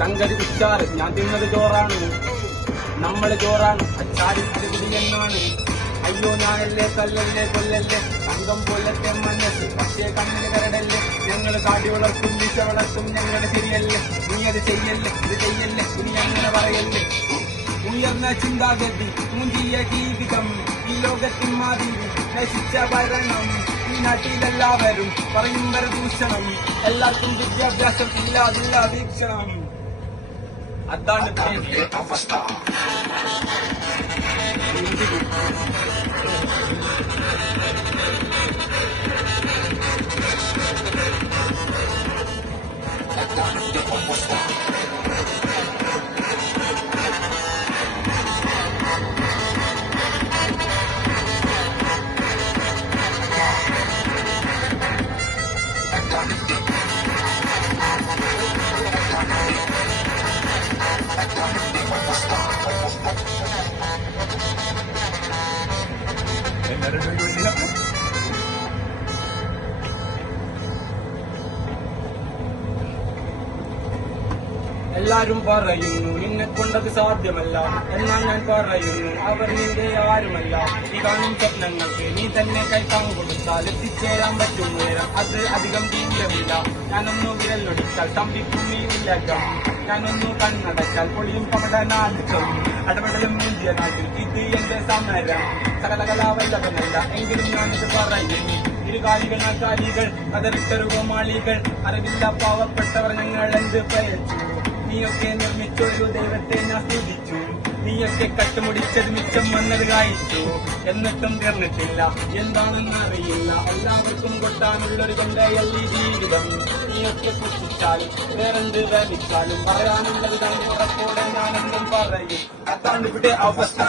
സംഗതി ഉച്ചാറ് ഞാൻ തിന്നത് ചോറാണ്, നമ്മള് ചോറാണ്, അച്ചാരും അതിവിടിയെന്നാണ്. അയ്യോ ഞാനല്ലേ കല്ലല്ലേ കൊല്ലല്ലേ തങ്കം പോലത്തെ മനസ്സ്, പക്ഷേ കണ്ണിന് കരടല്ലേ. ഞങ്ങള് കാടി വളർത്തും ദിശ വളർത്തും ഞങ്ങളുടെ ശരിയല്ലേ. നീ അത് ചെയ്യല്ലേ ഇത് ചെയ്യല്ലേ ഇനി അങ്ങനെ പറയല്ലേ. ഉയർന്ന ചിന്താഗതി മുന്തിയ ജീവിതം ഈ ലോകത്തിൻ മാതിരി നശിച്ച ഭരണം. ഈ നാട്ടിലെല്ലാവരും പറയും വരദൂഷണം, എല്ലാവർക്കും വിദ്യാഭ്യാസം ഇല്ലാതില്ല വീക്ഷണം. അതാണ് അവസ്ഥ. എല്ലാരും പറയുന്നു നിന്നെ കൊണ്ടത് സാധ്യമല്ല, എന്നാൽ ഞാൻ പറയുന്നു അവർ നിന്റെ ആരുമല്ല. ഈ കാണും സ്വപ്നങ്ങൾക്ക് നീ തന്നെ കൈത്താങ് കൊടുത്താൽ എത്തിച്ചേരാൻ പറ്റും നേരം, അത് അധികം തീവ്രമില്ല. ഞാനൊന്നു വിരലൊടിച്ചാൽ തമ്പിക്കും ഈ ഉലകം, ഞാനൊന്നു കണ്ണടച്ചാൽ പൊളിയും പകടനാടും അടപടലും മുന്തിയ നാട്ടിൽ ഇത് എന്റെ സമരം. സകലകലാവല്ലഭനല്ല എങ്കിലും ഞാനിത് പറയുന്നു, ഇരുകാലികൾ നാൽക്കാലികൾ കതറിട്ടൊരുകോമാളികൾ, അറിവില്ല പാവപ്പെട്ടവർ ഞങ്ങൾ എന്ത് പ്രയച്ചു. നീയൊക്കെ നിർമ്മിച്ചൊരു ദൈവത്തെ ഞാൻ സ്തുതിച്ചു, നീയൊക്കെ കട്ടുമുടിച്ചത് മിച്ചം വന്നത് കായിച്ചു. എന്നിട്ടും തീർന്നിട്ടില്ല എന്താണെന്നറിയില്ല, എല്ലാവർക്കും കൊട്ടാനുള്ളൊരു കൊണ്ടയല്ലി ജീവിതം. നീയൊക്കെ പുഷ്ടിച്ചാലും വേറെന്ത് വേദിച്ചാലും പറയാനുള്ളത് തന്നെ ഉറപ്പോടെ ഞാനെന്തും പറയും. അതാണ് ഇവിടെ അവസ്ഥ.